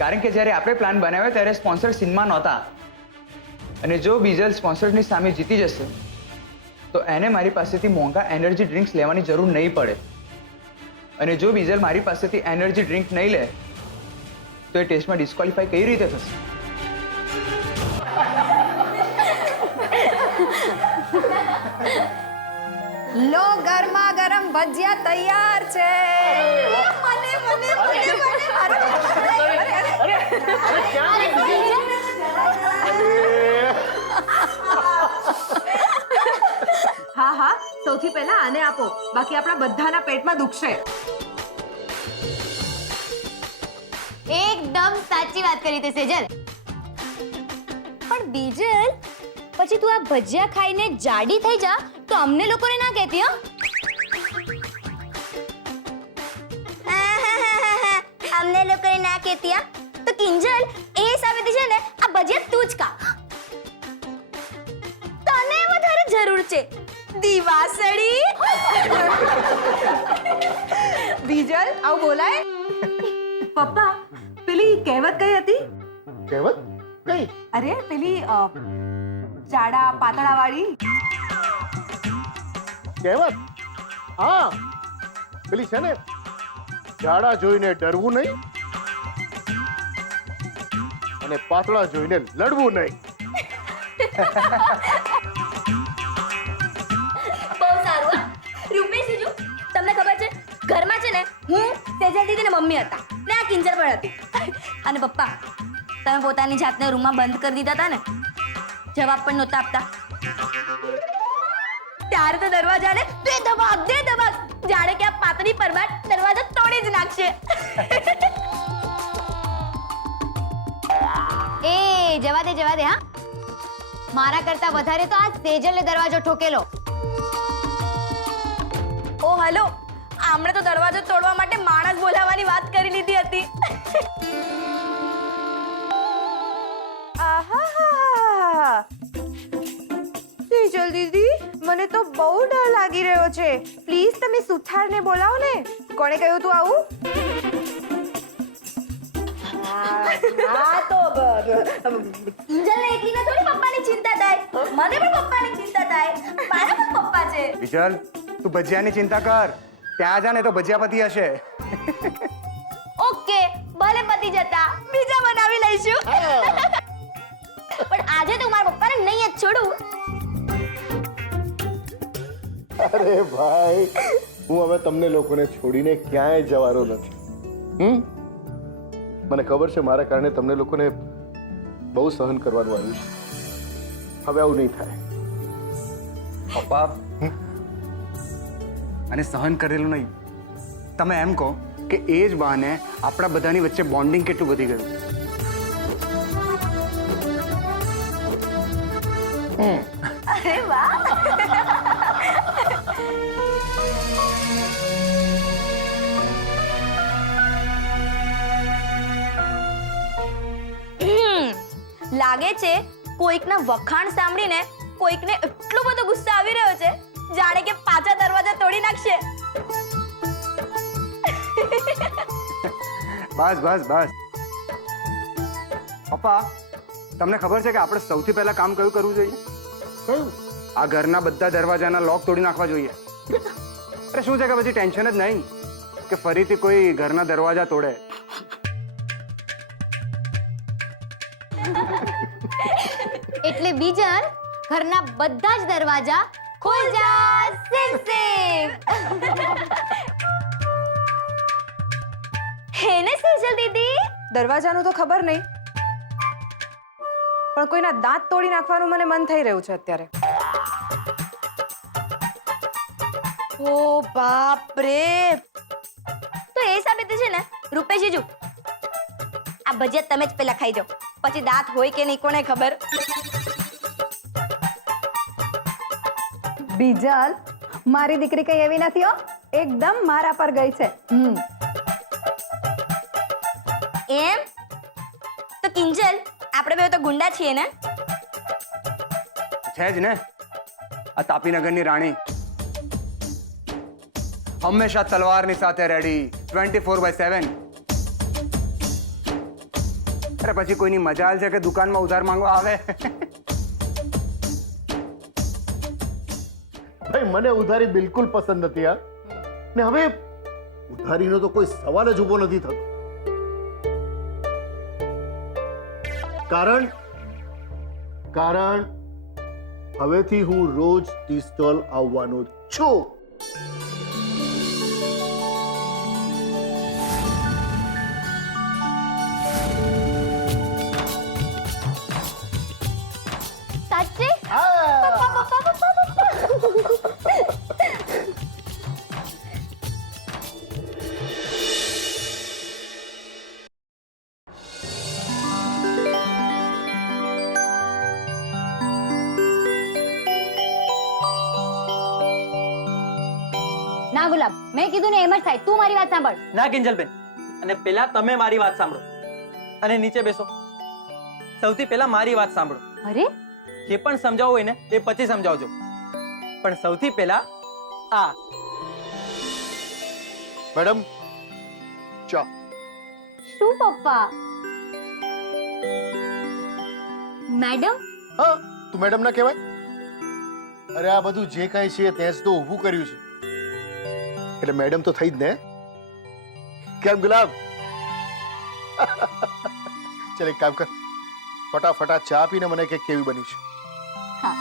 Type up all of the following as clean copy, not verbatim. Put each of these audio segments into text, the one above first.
કારણ કે જ્યારે આપણે પ્લાન બનાવ્યો ત્યારે સ્પોન્સર સીનમાં નહોતા, અને જો બીજલ સ્પોન્સરની સામે જીતી જશે તો એને મારી પાસેથી મોંઘા એનર્જી ડ્રિંક્સ લેવાની જરૂર નહીં પડે, અને જો બીજલ મારી પાસેથી એનર્જી ડ્રિંક નહીં લે તો એ ટેસ્ટમાં ડિસ્ક્વોલિફાઈ કઈ રીતે થશે? લો, ગરમા ગરમ ભજીયા તૈયાર છે. હા હા, સૌથી પહેલા આને આપો, બાકી આપણા બધાના પેટમાં દુખશે. એકદમ સાચી વાત કરી તે સેજલ. પણ બીજલ, પછી તું આ ભજીયા ખાઈને જાડી થઈ જા તો અમને લોકોને ના કહેતી હો. અમને લોકોને ના કહેતી હા તો કિંજલ એ હિસાબેથી છે ને આ ભજીયા તું જ ખા. તને વધારે જરૂર છે દીવાસળી. બીજલ, આવું બોલાય? પપ્પા, પેલી કહેવત કઈ હતી? કહેવત કઈ? અરે પેલી જાડા પાતળા વાળી. કહેવત? હા, પેલી છે ને, જાડા જોઈને ડરવું નહીં અને પાતળા જોઈને લડવું નહીં. બહુ સારું. રૂપેશ જીજુ, તમને ખબર છે ઘરમાં છે ને હું, સેજલ દીદી ને મમ્મી હતા ને આ કિંજલ પણ હતી. અને પપ્પા, તમે પોતાની જાતને રૂમમાં બંધ કરી દીધા હતા ને, જવાબ પણ નહોતા આપતા, ત્યારે તો દરવાજાને દે દબાક જાણે કે આ પાતળી પરમાટ દરવાજો તોડી જ નાખશે. એ જવા દે હા. મારા કરતા વધારે તો આ સેજલે દરવાજો ઠોકેલો. ઓ હલો, આમણે તો દરવાજો તોડવા માટે માણસ બોલાવવાની વાત કરી લીધી હતી. આહાહાહા. સેજલ દીદી, મને તો બહુ ડર લાગી રહ્યો છે. પ્લીઝ તમે સુથારને બોલાવો ને. કોણે કહ્યું તું આવું? હા તો કિંજલને એકલીને થોડી પપ્પાની ચિંતા થાય, મને પણ પપ્પાની ચિંતા થાય. મારા પણ પપ્પા છે. બીજલ, તું ભજીયાની ચિંતા કર, ત્યાં જા ને તો ભજીયા પતી હશે. ઓકે, ભલે પતી જતા બીજા બનાવી લઈશું. પણ આજે તો મારા પપ્પાને નહીં જ છોડું. અરે ભાઈ, હું હવે તમને લોકોને છોડીને ક્યાંય જવાનો નથી. મને ખબર છે મારા કારણે તમને લોકોને બહુ સહન કરવાનું આવ્યું છે. હવે આવું નહીં થાય. પપ્પા, અને સહન કરેલું નહીં, તમે એમ કહો કે એ જ બહાને આપણા બધાની વચ્ચે બોન્ડિંગ કેટલું વધી ગયું. અરે વાહ. લાગે છે કોઈકના વખાણ સાંભળીને કોઈકને એટલો બધો ગુસ્સો આવી રહ્યો છે જાણે કે પાછા દરવાજા તોડી નાખશે. બસ બસ બસ. પપ્પા, તમને ખબર છે કે આપણે સૌથી પહેલા કામ કયું કરવું જોઈએ? કયું? આ ઘરના બધા દરવાજાના લોક તોડી નાખવા જોઈએ. અરે શું છે કે પછી ટેન્શન જ નહીં કે ફરીથી કોઈ ઘરના દરવાજા તોડે. એટલે બીજલ, ઘરના બધા જ દરવાજા ખોલ જા. સેફ. હેને સેજલ દીદી? દરવાજાનું તો ખબર નહીં, પણ કોઈના દાંત તોડી નાખવાનું મને મન થઈ રહ્યું છે અત્યારે. ઓ બાપ રે. તો એ હિસાબે છે ને રૂપેશ જીજુ, આ ભજીયા તમે જ પેલા ખાઈ જાઓ, પછી દાંત હોય કે નહીં કોને ખબર. બીજલ, મારી દીકરી કઈ એવી નથી હો, એકદમ મારા પર ગઈ છે. એમ તો કિંજલ, આપણે બે તો ગુંડા છીએ ને? છે જ ને, આ તાપીનગરની રાણી હંમેશા તલવારની સાથે રેડી, 24/7. અરે પછી કોઈની મજાલ છે કે દુકાનમાં ઉધાર માંગવા આવે? ભાઈ મને ઉધારી બિલકુલ પસંદ નથી આ. ને હવે ઉધારીનો તો કોઈ સવાલ જ ઊભો નથી થતો. કારણ હવેથી હું રોજ ટી સ્ટોલ આવવાનો છું. સાચે? ના ગુલાબ, મેં કીધું ને એમ જ થાય. તું મારી વાત સાંભળ. ના કિંજલબેન, અને પહેલા તમે મારી વાત સાંભળો અને નીચે બેસો. સૌથી પહેલા મારી વાત સાંભળો. અરે જે પણ સમજાવવું હોય ને એ પછી સમજાવજો, પણ સૌથી પહેલા આ મેડમ ચા. શું પપ્પા? મેડમ? હા, તું મેડમ ના કહેવાય. અરે આ બધું જે કાંઈ છે તે જ તો ઊભું કર્યું છે, એટલે મેડમ તો થઈ જ ને. કેમ ગુલાબ? ચાલ એક કામ કર, ફટાફટ ચા પીને મને કે કેવી બની છે. હા.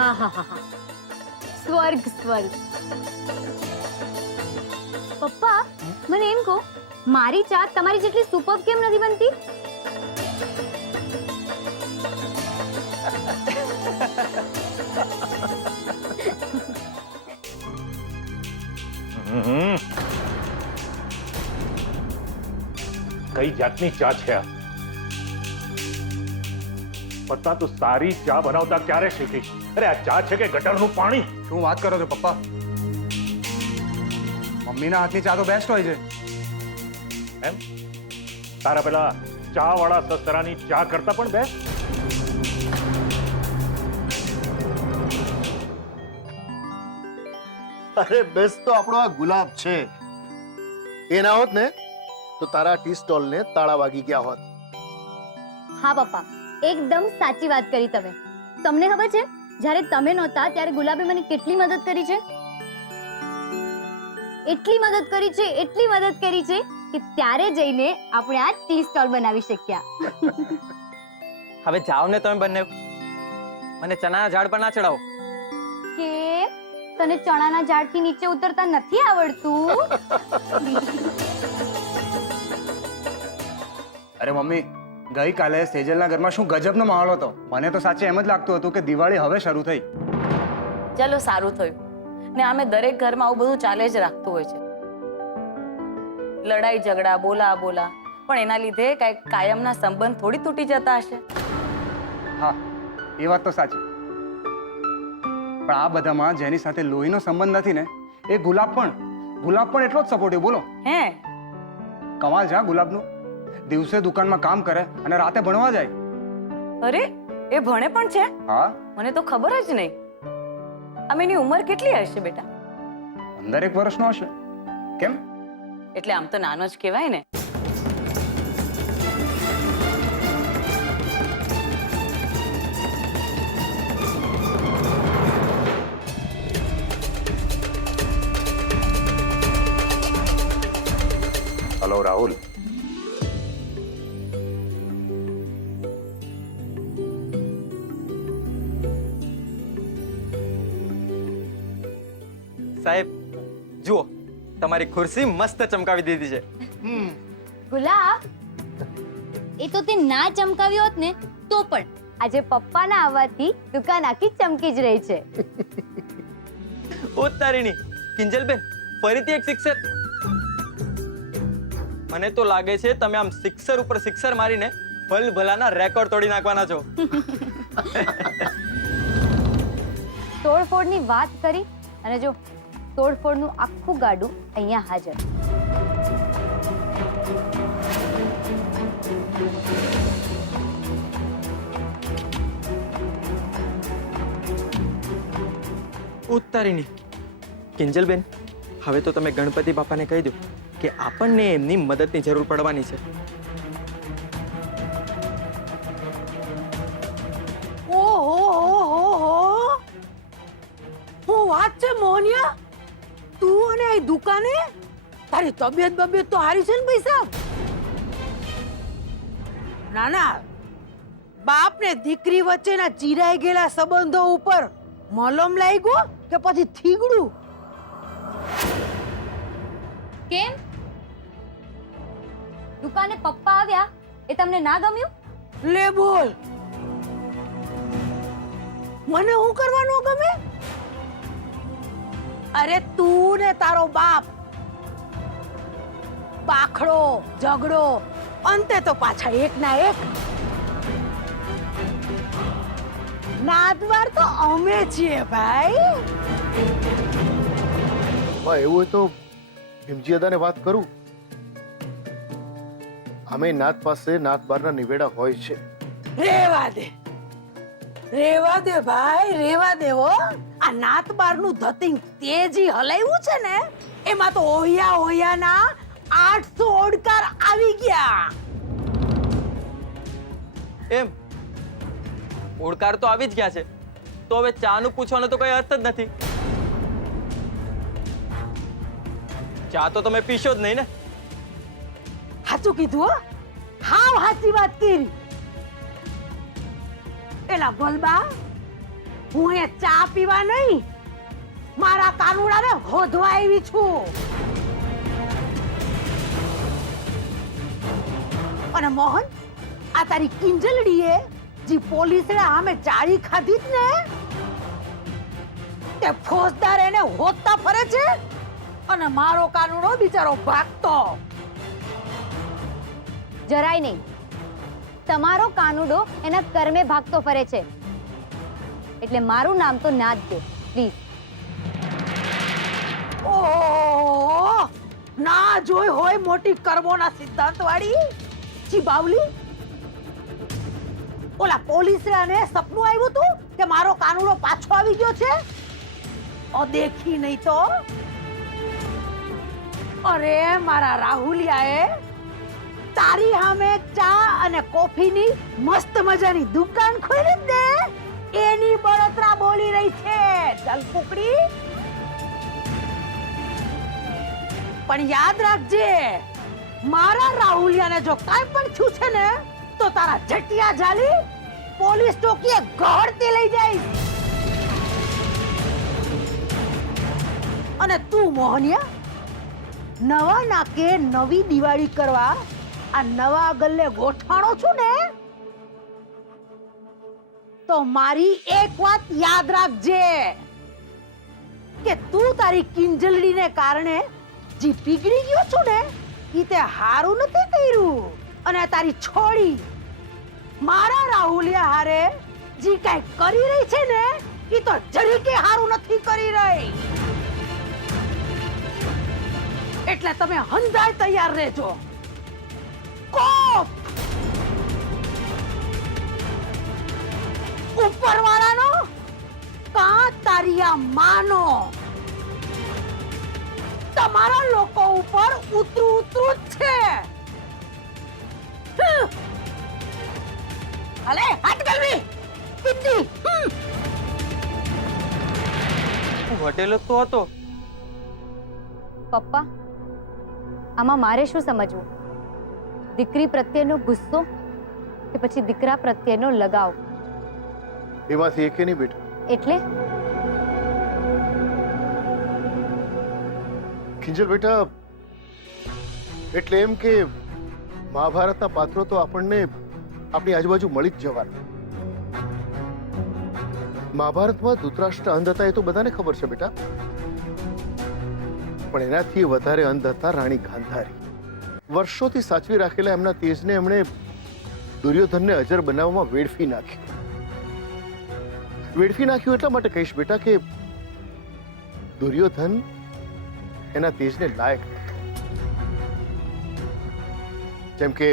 આહાહા. સ્વર્ગ સ્વર્ગ. પપ્પા મને એમ કહો, મારી ચા તમારી જેટલી સુપર્બ કેમ નથી બનતી? કઈ જાતની ચા છે આ? પત્તા તું સારી ચા બનાવતા ક્યારે શીખીશ? અરે આ ચા છે કે ગટરનું પાણી? શું વાત કરો છો પપ્પા? મમ્મીના હાથની ચા તો બેસ્ટ હોય છે. એમ તારા પેલા ચા વાળા સસરાની ચા કરતા પણ બેસ્ટ? અરે બેસ્ટ તો આપણો આ ગુલાબ છે. એ ના હોત ને તો તારા ટી સ્ટોલ ને તાળા વાગી ગયા હોત. હા પપ્પા, એકદમ સાચી વાત કરી તમે. તમને ખબર છે, જ્યારે તમે નહોતા ત્યારે ગુલાબે મને કેટલી મદદ કરી છે? એટલી મદદ કરી છે કે ત્યારે જઈને આપણે આ ટી સ્ટોલ બનાવી શક્યા. હવે જાઓ ને તમે બંને, મને ચણાના ઝાડ પર ના ચડાવો. કે તને ચણાના ઝાડથી નીચે ઉતરતા નથી આવડતું? અરે મમ્મી, ગઈકાલે સેજલના ઘરમાં શું ગજબનો માહોલ હતો. મને તો સાચે એમ જ લાગતું હતું કે દિવાળી હવે શરૂ થઈ. ચલો સારું થયું ને આમે દરેક ઘરમાં આવું બધું ચાલે જ રાખતું હોય છે. લડાઈ ઝઘડા બોલા પણ એના લીધે કઈ કાયમના સંબંધ થોડી તૂટી જતા હશે. હા, એ વાત તો સાચી. પણ આ બધામાં જેની સાથે લોહીનો સંબંધ નથી ને, એ ગુલાબ પણ એટલો જ સપોર્ટિવ. બોલો, હે કમાલ છે ગુલાબનું. દિવસે દુકાનમાં કામ કરે અને રાતે ભણવા જાય. અરે એ ભણે પણ છે? હા, મને તો ખબર જ નહીં. આમ એની ઉંમર કેટલી હશે બેટા? 15 વર્ષનો હશે. કેમ? એટલે આમ તો નાનો જ કહેવાય ને. હલો રાહુલ. સાહેબ જુઓ, તમારી ખુરશી મસ્ત ચમકાવી દીધી છે. ગુલાબ, એ તો તે ના ચમકાવ્યો હોત ને તો પણ આજે પપ્પાના આવવાથી દુકાન આખી ચમકી જ રહી છે. ઓ તારીની કિંજલબેન, ફરીથી એક સિક્સર. મને તો લાગે છે તમે આમ સિક્સર ઉપર સિક્સર મારીને ભલભલાના રેકોર્ડ તોડી નાખવાના છો. તોડફોડની વાત કરી અને જો તોડફોડનું આખું ગાડું અહીંયા હાજર. ઉતારીની કિંજલબેન, હવે તો તમે ગણપતિ બાપાને કહી દો કે આપણને એમની મદદની જરૂર પડવાની છે. ઓહો હું વાત છે મોહનિયા, તું અને આ દુકાને તારી તબિયત તો હારી છે ને ભાઈ સાહેબ? ના ના, બાપ ને દીકરી વચ્ચેના ચીરાઈ ગયેલા સંબંધો ઉપર મલમ લાગ્યો કે પછી થીગડું? કેમ દુકાને પપ્પા આવ્યા એ તમને ના ગમ્યું? લે બોલ, મને હું કરવાનું ગમે? અરે તું ને તારો બાપ પાખડો ઝઘડો, અંતે તો પાછા એક ના એક. નાદવાર તો અમે છીએ ભાઈ. માં એવું હોય તો ભીમજી દાદાને વાત કરું. અમે નાત પાસે નાત બારના નિવેડા હોય છે. રેવા દે ભાઈ, રેવા દે હો. આ નાત બારનું ધતિંગ તેજી હલાવ્યું છે ને, એમાં તો ઓહિયાના 800 ઓડકાર આવી ગયા. એમ ઓળકાર તો આવી જ ગયા છે, તો હવે ચાનું પૂછવાનો તો કઈ અર્થ જ નથી. ચા તો તમે પીશો જ નહીં ને? સાચું કીધું હો, હાવ સાચી વાત કરી. એલા ગોલબા, હું અહીંયા ચા પીવા નહીં, મારા કાનુડાને હોધવા આવી છું. અને મોહન, આ તારી કિંજલડીએ જે પોલીસે સામે ચાળી ખાધી જ ને, તે ફોજદાર એને હોદતા ફરે છે અને મારો કાનુડો બિચારો ભાગતો. જરાય નહીં. તમારો કાનુડો એના કર્મે ભાગતો ફરે છે, એટલે મારું નામ તો ના જ દે પ્લીઝ. ઓહ, ના જોઈ હોય મોટી કર્મોના સિદ્ધાંત વાળી ચીબાવલી. ઓલા પોલીસને સપનું આવ્યું હતું કે મારો કાનુડો પાછો આવી ગયો છે? દેખી નહીં તો. અરે મારા રાહુલિયાએ તારી સામે ચા અને કોફીની મસ્ત મજાની દુકાન ખોલી દે, એની બળતરા બોલી રહી છે. ચલ કુકડી, પણ યાદ રાખજે, મારા રાહુલિયાને જો કાંઈ પણ થયું છે ને, તો તારા જટિયા જાલી પોલીસ ચોકીએ ગળતી લઈ જાય. અને તું મોહનિયા, નવા નાકે નવી દિવાળી કરવા આ નવા ગલ્લે ગોઠાણો છું ને, તો મારી એક વાત યાદ રાખજે કે તું તારી કિંજલડીને કારણે જે પીગળી ગયો છું ને, ઈ તે હારું નથી કર્યું. અને તારી છોડી મારા રાહુલિયા હારે જે કઈ કરી રહી છે ને, ઈ તો જરીકે હારું નથી કરી રહી. એટલે તમે હંધાય તૈયાર રહેજો. કોપ ઉપરવાળાનો કા તારી આ માનો તમારા લોકો ઉપર ઉતરું જ છે. અલે હટ ગલવી કિત્તી. હું હટેલો તો હતો. પપ્પા, આમાં મારે શું સમજવું? દીકરી પ્રત્યેનો ગુસ્સો કે પછી દીકરા પ્રત્યેનો લગાવ? એમાંથી એકે નહીં બેટા. એટલે કિંજલ બેટા, એટલે એમ કે મહાભારતના પાત્રો તો આપણને આપણી આજુબાજુ મળી જ જવાના. મહાભારતમાં ધૃતરાષ્ટ્ર અંધ હતા એ તો બધાને ખબર છે બેટા, પણ એનાથી વધારે અંધ હતા રાણી ગાંધારી. વર્ષોથી સાચવી રાખેલા એમના તેજને એમણે દુર્યોધનને અજર બનાવવામાં વેડફી નાખ્યું. વેડફી નાખ્યું એટલા માટે કહીશ બેટા કે દુર્યોધન એના તેજને લાયક નહોતો. જેમ કે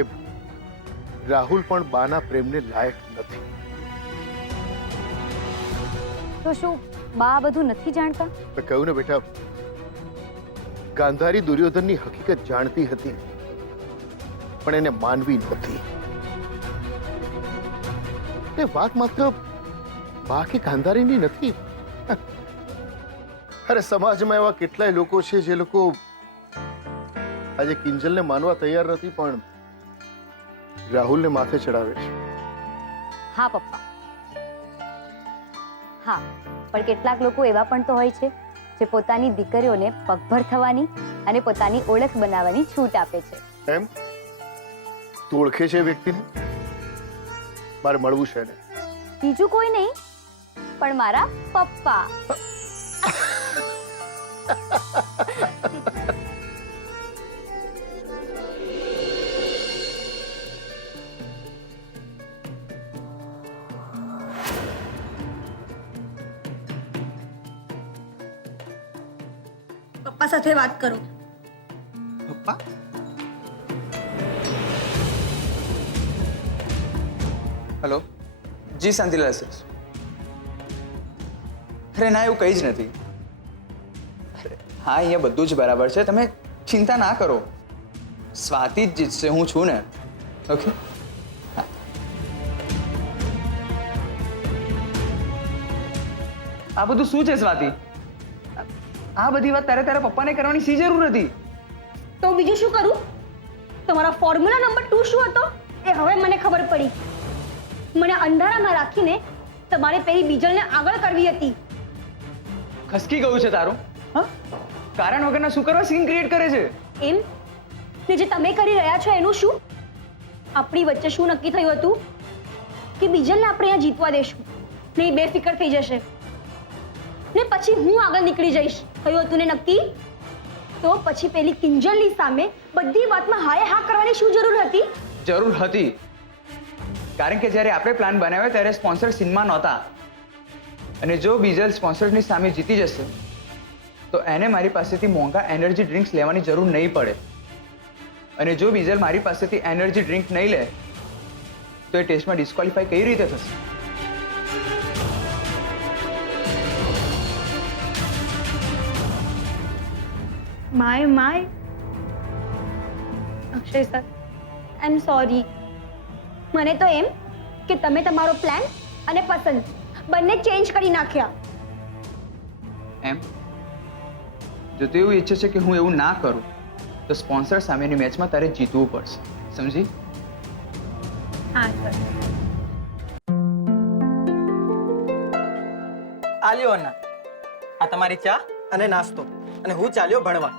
રાહુલ પણ બાના પ્રેમને લાયક નથી. તો શું બા આ બધું નથી જાણતા? મેં કહ્યું ને બેટા, ગાંધારી દુર્યોધનની હકીકત જાણતી હતી પણ એને માનવી નહોતી. એ વાત માત્ર બા કે ગાંધારીની નથી. અરે સમાજમાં એવા કેટલાય લોકો છે જે લોકો આજે કિંજલને માનવા તૈયાર નથી પણ રાહુલને માથે ચડાવે છે. હા પપ્પા, હા, પણ કેટલાક લોકો એવા પણ તો હોય છે જે પોતાની દીકરીઓને પગભર થવાની અને પોતાની ઓળખ બનાવવાની છૂટ આપે છે. એમ તું ઓળખે છે એ વ્યક્તિને? મારે મળવું છે એને. બીજું કોઈ નહીં પણ મારા પપ્પા. પપ્પા સાથે વાત કરો. પપ્પા? હેલો, જી શાંતિલાલ સર. અરે ના, એવું કંઈ જ નથી. અરે હા, અહીંયા બધું જ બરાબર છે, તમે ચિંતા ના કરો. સ્વાતિ જ જીતશે, હું છું ને. ઓકે. આ બધું શું છે સ્વાતિ? આ બધી વાત તારા પપ્પાને કરવાની શી જરૂર હતી? તો બીજું શું કરું? તમારા ફોર્મ્યુલા નંબર 2 શું હતો એ હવે મને ખબર પડી. મને અંધારામાં રાખીને તમારે પેલી બીજલને આગળ કરવી હતી. ખસકી ગયું છે તારું? હા, કારણ વગરના શું કરવા સીન ક્રિએટ કરે છે? એમ ને જે તમે કરી રહ્યા છો એનું શું? આપણી વચ્ચે શું નક્કી થયું હતું કે બીજલને આપણે અહીંયા જીતવા દેશું ને એ બેફિકર થઈ જશે ને પછી હું આગળ નીકળી જઈશ. થયું હતું ને નક્કી? તો પછી પેલી કિંજલની સામે બધી વાતમાં હાય હા કરવાની શું જરૂર હતી? જરૂર હતી, કારણ કે જ્યારે આપણે પ્લાન બનાવ્યો ત્યારે સ્પોન્સર સીનમાં નહોતા. અને જો બીજલ સ્પોન્સરની સામે જીતી જશે તો એને મારી પાસેથી મોંઘા એનર્જી ડ્રિંક્સ લેવાની જરૂર નહીં પડે. અને જો બીજલ મારી પાસેથી એનર્જી ડ્રિંક નહીં લે તો એ ટેસ્ટમાં ડિસ્ક્વોલિફાઈ કઈ રીતે થશે? My Akshay sir, I am sorry. મને તો એમ કે તમે તમારો પ્લાન અને પસંદ બંને ચેન્જ કરી નાખ્યા. એમ જો તું એવું ઈચ્છે છે કે હું એવું ના કરું તો સ્પોન્સર સામેની મેચમાં તારે જીતવું પડશે, સમજી? હા સર. આલ્યો અન્ના, આ તમારી ચા અને નાસ્તો, અને હું ચાલ્યો ભણવા.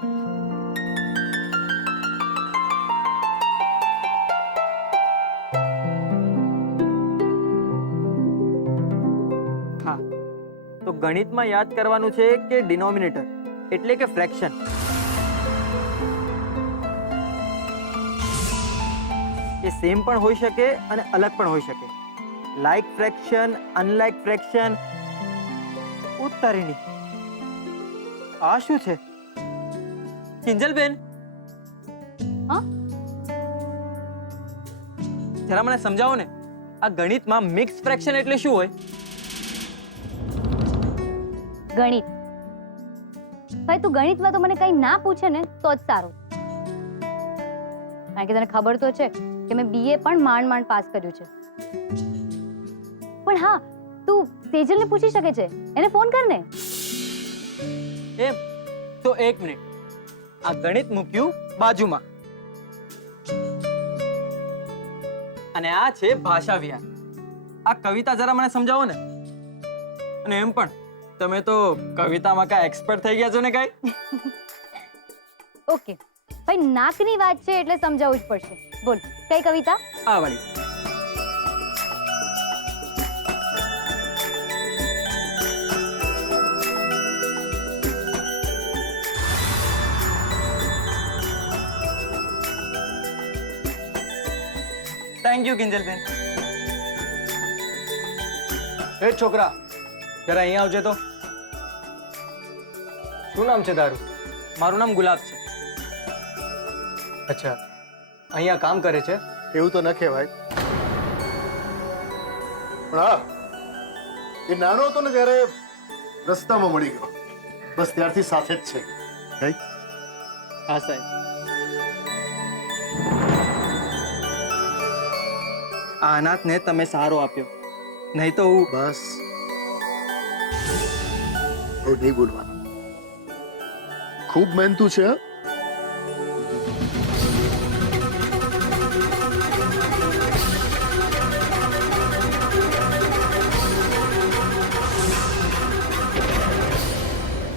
હા, તો ગણિતમાં યાદ કરવાનું છે કે ડિનોમિનેટર એટલે કે ફ્રેક્શન. એ સેમ પણ હોઈ શકે અને અલગ પણ હોઈ શકે. Like fraction, unlike fraction. ઉત્તરીની આ શું છે? કિંજલબેન, હા, જરા મને સમજાવો ને, આ ગણિતમાં મિક્સ ફ્રેક્શન એટલે શું હોય? ગણિત. ભાઈ તું ગણિતમાં તો મને કંઈ ના પૂછે ને તો જ સારું, કારણ કે તને ખબર તો છે કે મેં BA પણ માંડ પાસ કર્યું છે. પણ હા, તું સેજલને પૂછી શકે છે, એને ફોન કર ને. એમ તો એક મિનિટ, આ ગણિત મૂક્યું બાજુમાં, અને આ છે ભાષા વિહાર. આ કવિતા જરા મને સમજાવો ને. અને એમ પણ તમે તો કવિતામાં કાંઈ એક્સપર્ટ થઈ ગયા છો ને કાંઈ? ઓકે ભાઈ, નાકની વાત છે એટલે સમજાવવું જ પડશે. બોલ, કઈ કવિતા? આ વાળી. Thank you Kinjalben. એ છોકરા, જરા અહીંયા આવજે તો. શું નામ છે તારું? મારું નામ ગુલાબ છે. અચ્છા, અહીંયા કામ કરે છે? એવું તો ન કહેવાય. પણ હા, એ નાનો હતો ને ત્યારે રસ્તામાં મળી ગયો. બસ ત્યારથી સાથે જ છે. કઈ હા સાહેબ. આ અનાથને તમે સહારો આપ્યો, નહીં તો હું બસ બહુ નહીં બોલવાનું. ખૂબ મહેનતુ છે.